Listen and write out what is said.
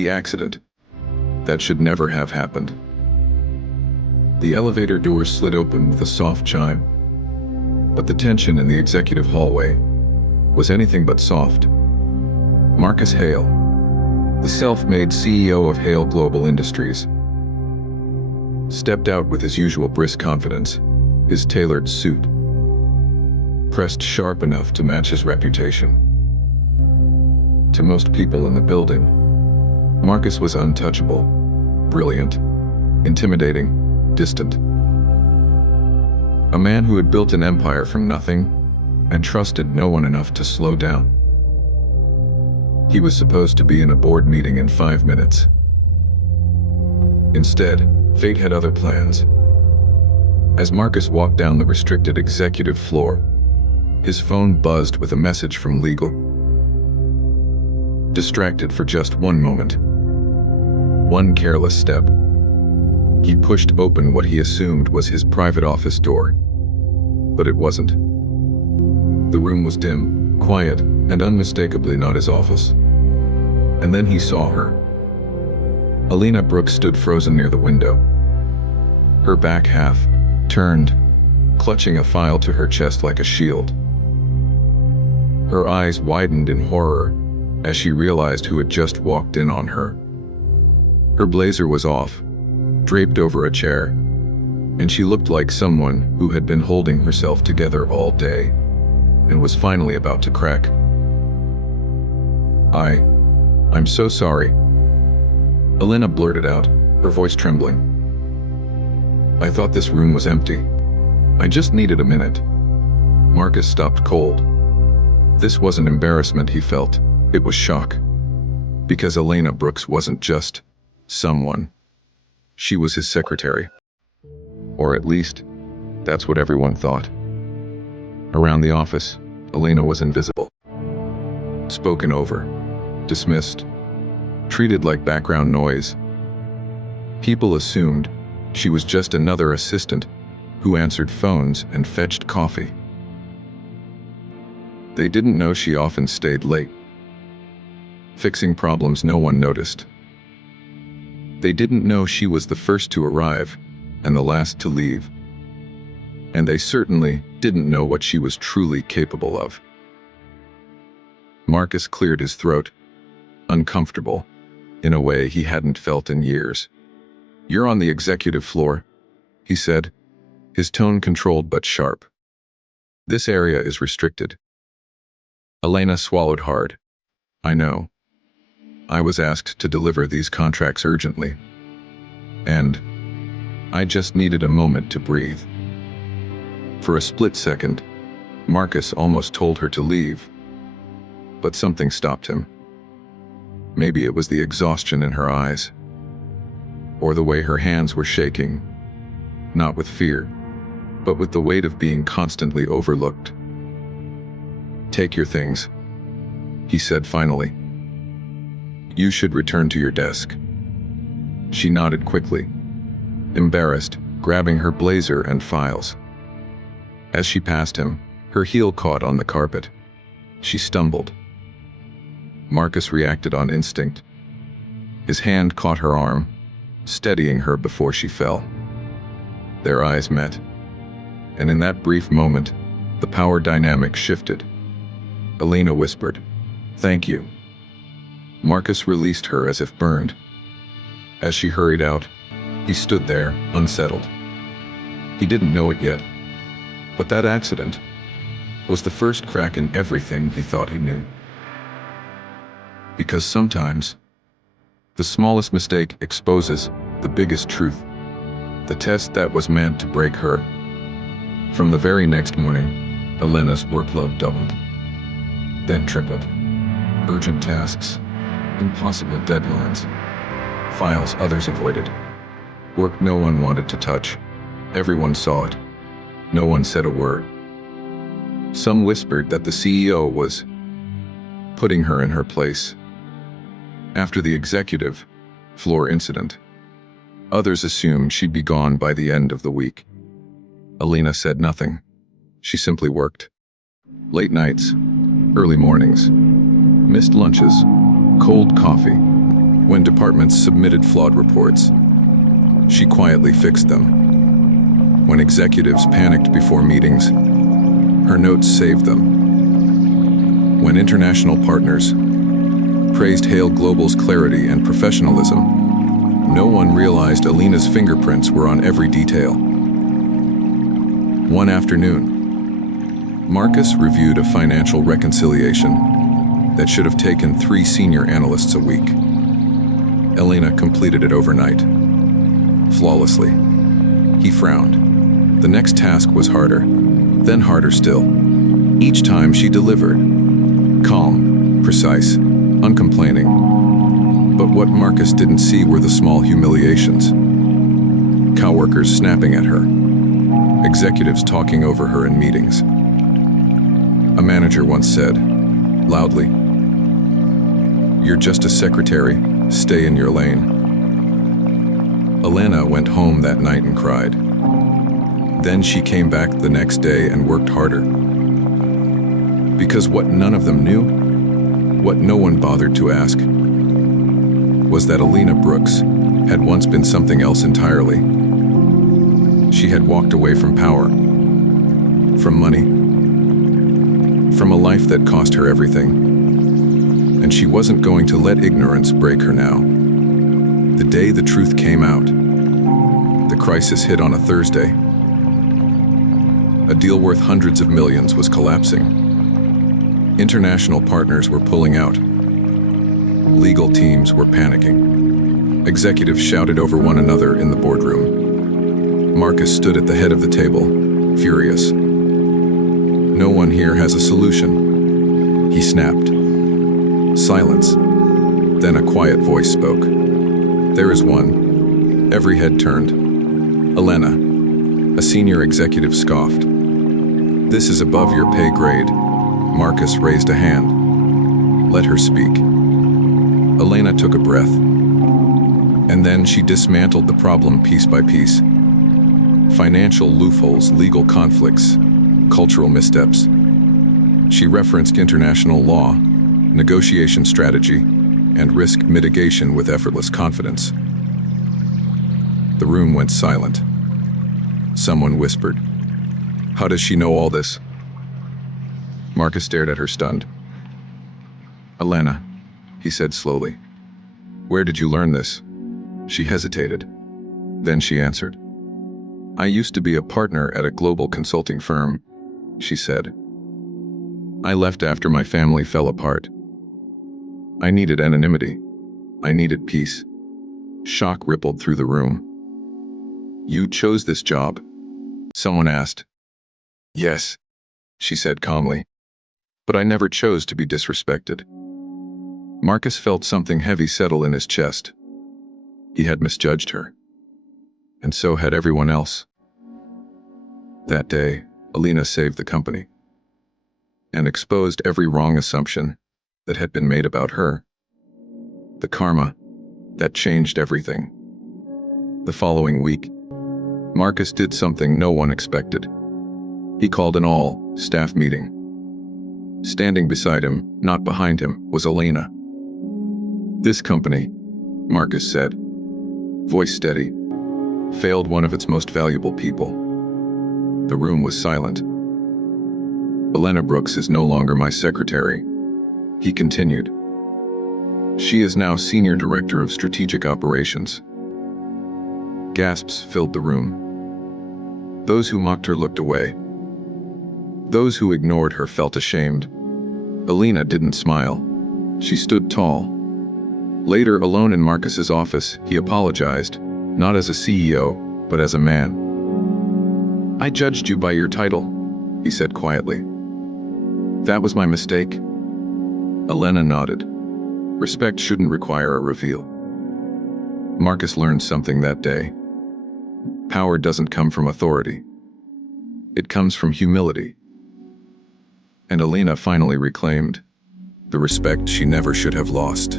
The accident. That should never have happened. The elevator door slid open with a soft chime, but the tension in the executive hallway was anything but soft. Marcus Hale, the self-made CEO of Hale Global Industries, stepped out with his usual brisk confidence, his tailored suit pressed sharp enough to match his reputation. To most people in the building, Marcus was untouchable, brilliant, intimidating, distant. A man who had built an empire from nothing and trusted no one enough to slow down. He was supposed to be in a board meeting in 5 minutes. Instead, fate had other plans. As Marcus walked down the restricted executive floor, his phone buzzed with a message from legal. Distracted for just one moment, one careless step, he pushed open what he assumed was his private office door. But it wasn't. The room was dim, quiet, and unmistakably not his office. And then he saw her. Alina Brooks stood frozen near the window, her back half turned, clutching a file to her chest like a shield. Her eyes widened in horror as she realized who had just walked in on her. Her blazer was off, draped over a chair, and she looked like someone who had been holding herself together all day and was finally about to crack. I'm so sorry," Alina blurted out, her voice trembling. "I thought this room was empty. I just needed a minute." Marcus stopped cold. This wasn't embarrassment he felt, it was shock. Because Alina Brooks wasn't just someone. She was his secretary. Or at least, that's what everyone thought. Around the office, Alina was invisible. Spoken over, dismissed, treated like background noise. People assumed she was just another assistant who answered phones and fetched coffee. They didn't know she often stayed late, fixing problems no one noticed. They didn't know she was the first to arrive and the last to leave. And they certainly didn't know what she was truly capable of. Marcus cleared his throat, uncomfortable, in a way he hadn't felt in years. "You're on the executive floor," he said, his tone controlled but sharp. "This area is restricted." Alina swallowed hard. "I know. I was asked to deliver these contracts urgently. And I just needed a moment to breathe." For a split second, Marcus almost told her to leave. But something stopped him. Maybe it was the exhaustion in her eyes, or the way her hands were shaking, not with fear, but with the weight of being constantly overlooked. "Take your things," he said finally. "You should return to your desk." She nodded quickly, embarrassed, grabbing her blazer and files. As she passed him, her heel caught on the carpet. She stumbled. Marcus reacted on instinct. His hand caught her arm, steadying her before she fell. Their eyes met, and in that brief moment, the power dynamic shifted. Alina whispered, "Thank you." Marcus released her as if burned. As she hurried out, he stood there, unsettled. He didn't know it yet, but that accident was the first crack in everything he thought he knew. Because sometimes, the smallest mistake exposes the biggest truth. The test that was meant to break her. From the very next morning, Alina's workload doubled. Then tripled. Urgent tasks, impossible deadlines, files others avoided, work no one wanted to touch. Everyone saw it. No one said a word. Some whispered that the CEO was putting her in her place after the executive floor incident. Others assumed she'd be gone by the end of the week. Alina said nothing. She simply worked. Late nights, early mornings, missed lunches, cold coffee, When departments submitted flawed reports, she quietly fixed them. When executives panicked before meetings, her notes saved them. When international partners praised Hale Global's clarity and professionalism, no one realized Alina's fingerprints were on every detail. One afternoon, Marcus reviewed a financial reconciliation that should have taken 3 senior analysts a week. Alina completed it overnight, flawlessly. He frowned. The next task was harder, then harder still. Each time she delivered, calm, precise, uncomplaining. But what Marcus didn't see were the small humiliations. Coworkers snapping at her, executives talking over her in meetings. A manager once said, loudly, "You're just a secretary, stay in your lane." Alina went home that night and cried. Then she came back the next day and worked harder. Because what none of them knew, what no one bothered to ask, was that Alina Brooks had once been something else entirely. She had walked away from power, from money, from a life that cost her everything. And she wasn't going to let ignorance break her now. The day the truth came out, the crisis hit on a Thursday. A deal worth hundreds of millions was collapsing. International partners were pulling out. Legal teams were panicking. Executives shouted over one another in the boardroom. Marcus stood at the head of the table, furious. "No one here has a solution," he snapped. Silence. Then a quiet voice spoke. "There is one." Every head turned. Alina, a senior executive, scoffed. "This is above your pay grade." Marcus raised a hand. "Let her speak." Alina took a breath. And then she dismantled the problem piece by piece. Financial loopholes, legal conflicts, cultural missteps. She referenced international law, negotiation strategy, and risk mitigation with effortless confidence. The room went silent. Someone whispered, "How does she know all this?" Marcus stared at her, stunned. "Alina," he said slowly, "where did you learn this?" She hesitated. Then she answered. "I used to be a partner at a global consulting firm," she said. "I left after my family fell apart. I needed anonymity. I needed peace." Shock rippled through the room. "You chose this job?" someone asked. "Yes," she said calmly. "But I never chose to be disrespected." Marcus felt something heavy settle in his chest. He had misjudged her. And so had everyone else. That day, Alina saved the company and exposed every wrong assumption that had been made about her. The karma that changed everything. The following week, Marcus did something no one expected. He called an all-staff meeting. Standing beside him, not behind him, was Alina. "This company," Marcus said, voice steady, "failed one of its most valuable people." The room was silent. "Alina Brooks is no longer my secretary," he continued. "She is now Senior Director of Strategic Operations." Gasps filled the room. Those who mocked her looked away. Those who ignored her felt ashamed. Alina didn't smile. She stood tall. Later, alone in Marcus's office, he apologized, not as a CEO, but as a man. "I judged you by your title," he said quietly. "That was my mistake." Alina nodded. Respect shouldn't require a reveal. Marcus learned something that day. Power doesn't come from authority. It comes from humility. And Alina finally reclaimed the respect she never should have lost.